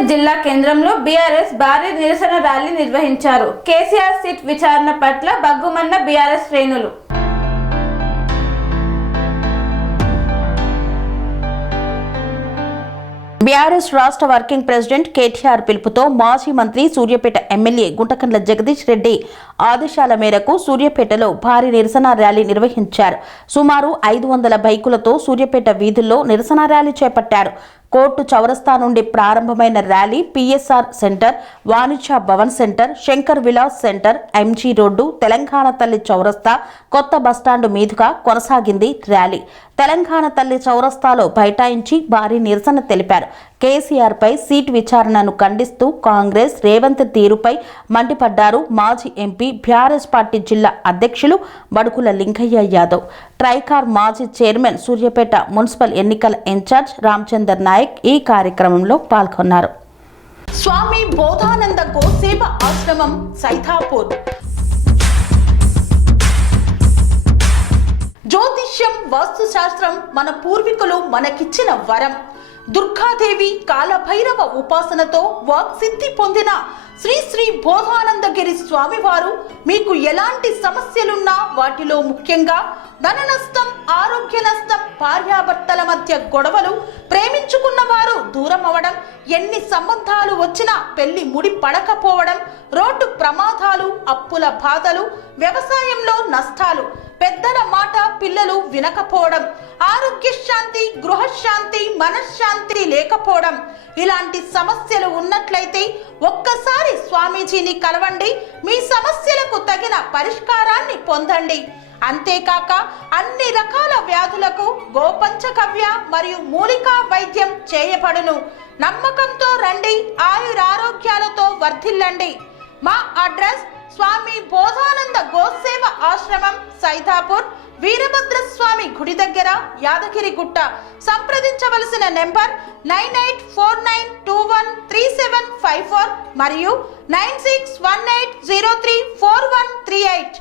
నిజామాబాద్ జిల్లా కేంద్రంలో బీఆర్ఎస్ భారీ నిరసన ర్యాలీ నిర్వహించారు. కేసీఆర్ సీట్ విచారణ పట్ల బగ్గుమన్న బీఆర్ఎస్ శ్రేణులు. బీఆర్ఎస్ రాష్ట్ర వర్కింగ్ ప్రెసిడెంట్ కేటీఆర్ పిలుపుతో మాజీ మంత్రి సూర్యాపేట ఎమ్మెల్యే గుంటకండ్ల జగదీష్ రెడ్డి ఆదేశాల మేరకు సూర్యాపేటలో భారీ నిరసన ర్యాలీ నిర్వహించారు. సుమారు 500 బైకులతో సూర్యాపేట వీధుల్లో నిరసన ర్యాలీ చేపట్టారు. కోర్టు చౌరస్తా నుండి ప్రారంభమైన ర్యాలీ పిఎస్ఆర్ సెంటర్, వాణిజ్య Bhavan centre, Shankar Vilas centre, MG road, Telangana తల్లి చౌరస్తా, కొత్త బస్టాండు మీదుగా కొనసాగింది ర్యాలీ. తెలంగాణ తల్లి చౌరస్తాలో బైఠాయించి భారీ నిరసన తెలిపారు. కేసీఆర్ పై సీట్ విచారణను ఖండిస్తూ కాంగ్రెస్ రేవంత్ తీరుపై మండిపడ్డారు. మాజీ ఎంపీ బీఆర్ఎస్ పార్టీ జిల్లా అధ్యక్షులు బడుకుల లింగయ్య యాదవ్, ట్రైకార్ మాజీ చైర్మన్, సూర్యాపేట మున్సిపల్ ఎన్నికల ఇన్ఛార్జ్ రామచందర్ నాయక్ ఈ కార్యక్రమంలో పాల్గొన్నారు. స్వామి బోధానంద గోసేవ ఆశ్రమం సైథాపూర్. జ్యోతిష్యం, వాస్తుశాస్త్రం మన పూర్వీకులు మనకిచ్చిన వరం. దుర్గాదేవి, కాలభైరవ ఉపాసనతో వాక్సిద్ధి పొందిన శ్రీ శ్రీ బోధానందగిరి స్వామివారు మీకు ఎలాంటి సమస్యలున్నా, వాటిలో ముఖ్యంగా ధన నష్టం, ఆరోగ్య నష్టం, భార్యాభర్తల మధ్య గొడవలు, ప్రేమించుకున్న వారు దూరం అవడం, ఎన్ని సంబంధాలు వచ్చినా పెళ్లి ముడి పడకపోవడం, రోడ్డు ప్రమాదాలు, అప్పుల బాధలు, వ్యవసాయంలో నష్టాలు, పెద్దల మాట పిల్లలు వినకపోవడం, ఆరోగ్య శాంతి, గృహశాంతి, మనశ్శాంతి లేకపోవడం, ఇలాంటి సమస్యలు ఉన్నట్లయితే ఒక్కసారి స్వామీజీని కలవండి. మీ సమస్యలకు తగిన పరిష్కారాన్ని పొందండి. అంతేకాక అన్ని రకాల వ్యాధులకు గోపంచకవ్య మరియు మూలికా వైద్యం చేయబడును. నమ్మకంతో రండి, ఆయురారోగ్యాలతో వర్ధిల్లండి. మా అడ్రస్ స్వామి బోధానంద గోసేవ ఆశ్రమం, సైథాపూర్, వీరభద్రస్వామి గుడి దగ్గర, యాదగిరిగుట్ట. సంప్రదించవలసిన నెంబర్ 9849213754 మరియు 9618034138.